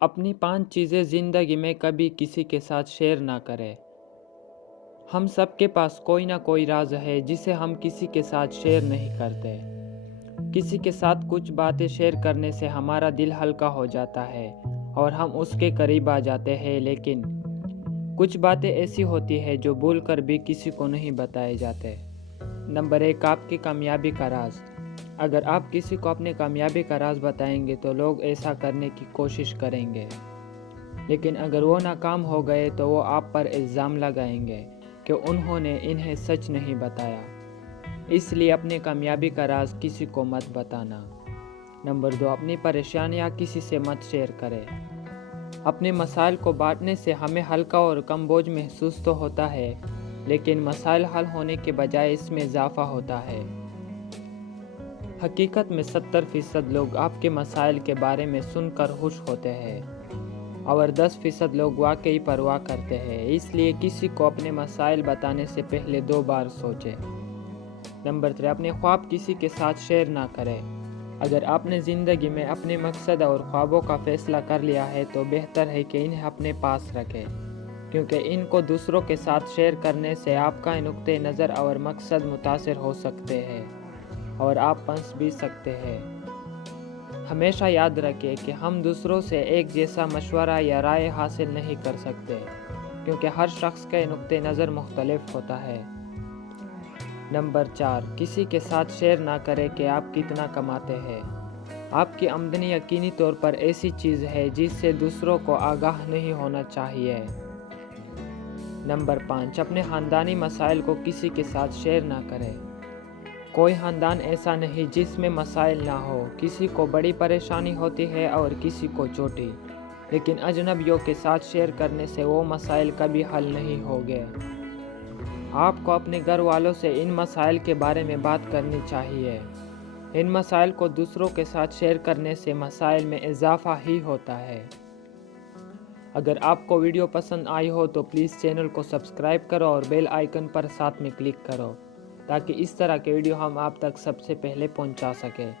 अपनी 5 चीज़ें ज़िंदगी में कभी किसी के साथ शेयर ना करें। हम सबके पास कोई ना कोई राज है जिसे हम किसी के साथ शेयर नहीं करते। किसी के साथ कुछ बातें शेयर करने से हमारा दिल हल्का हो जाता है और हम उसके करीब आ जाते हैं, लेकिन कुछ बातें ऐसी होती है जो भूलकर भी किसी को नहीं बताए जाते। नंबर 1, आपकी कामयाबी का राज। अगर आप किसी को अपनी कामयाबी का राज बताएंगे तो लोग ऐसा करने की कोशिश करेंगे, लेकिन अगर वो नाकाम हो गए तो वो आप पर इल्ज़ाम लगाएंगे कि उन्होंने इन्हें सच नहीं बताया। इसलिए अपनी कामयाबी का राज किसी को मत बताना। नंबर 2, अपनी परेशानियाँ किसी से मत शेयर करें। अपने मसाइल को बांटने से हमें हल्का और कम बोझ महसूस तो होता है, लेकिन मसाइल हल होने के बजाय इसमें इजाफा होता है। हकीकत में 70% लोग आपके मसाइल के बारे में सुनकर खुश होते हैं और 10% लोग वाकई परवाह करते हैं। इसलिए किसी को अपने मसाइल बताने से पहले 2 बार सोचें। नंबर 3, अपने ख्वाब किसी के साथ शेयर ना करें। अगर आपने ज़िंदगी में अपने मकसद और ख्वाबों का फैसला कर लिया है तो बेहतर है कि इन्हें अपने पास रखें, क्योंकि इनको दूसरों के साथ शेयर करने से आपका नुक्ते नज़र और मकसद मुतासिर हो सकते हैं और आप फंस भी सकते हैं। हमेशा याद रखें कि हम दूसरों से एक जैसा मशवरा या राय हासिल नहीं कर सकते, क्योंकि हर शख्स के नुक्ते नज़र मुख्तलिफ होता है। नंबर 4, किसी के साथ शेयर ना करें कि आप कितना कमाते हैं। आपकी आमदनी यकीनी तौर पर ऐसी चीज़ है जिससे दूसरों को आगाह नहीं होना चाहिए। नंबर 5, अपने ख़ानदानी मसाइल को किसी के साथ शेयर ना करें। कोई ख़ानदान ऐसा नहीं जिसमें मसाइल ना हो। किसी को बड़ी परेशानी होती है और किसी को छोटी, लेकिन अजनबियों के साथ शेयर करने से वो मसाइल कभी हल नहीं होंगे। आपको अपने घर वालों से इन मसाइल के बारे में बात करनी चाहिए। इन मसाइल को दूसरों के साथ शेयर करने से मसाइल में इजाफा ही होता है। अगर आपको वीडियो पसंद आई हो तो प्लीज़ चैनल को सब्सक्राइब करो और बेल आइकन पर साथ में क्लिक करो, ताकि इस तरह के वीडियो हम आप तक सबसे पहले पहुंचा सकें।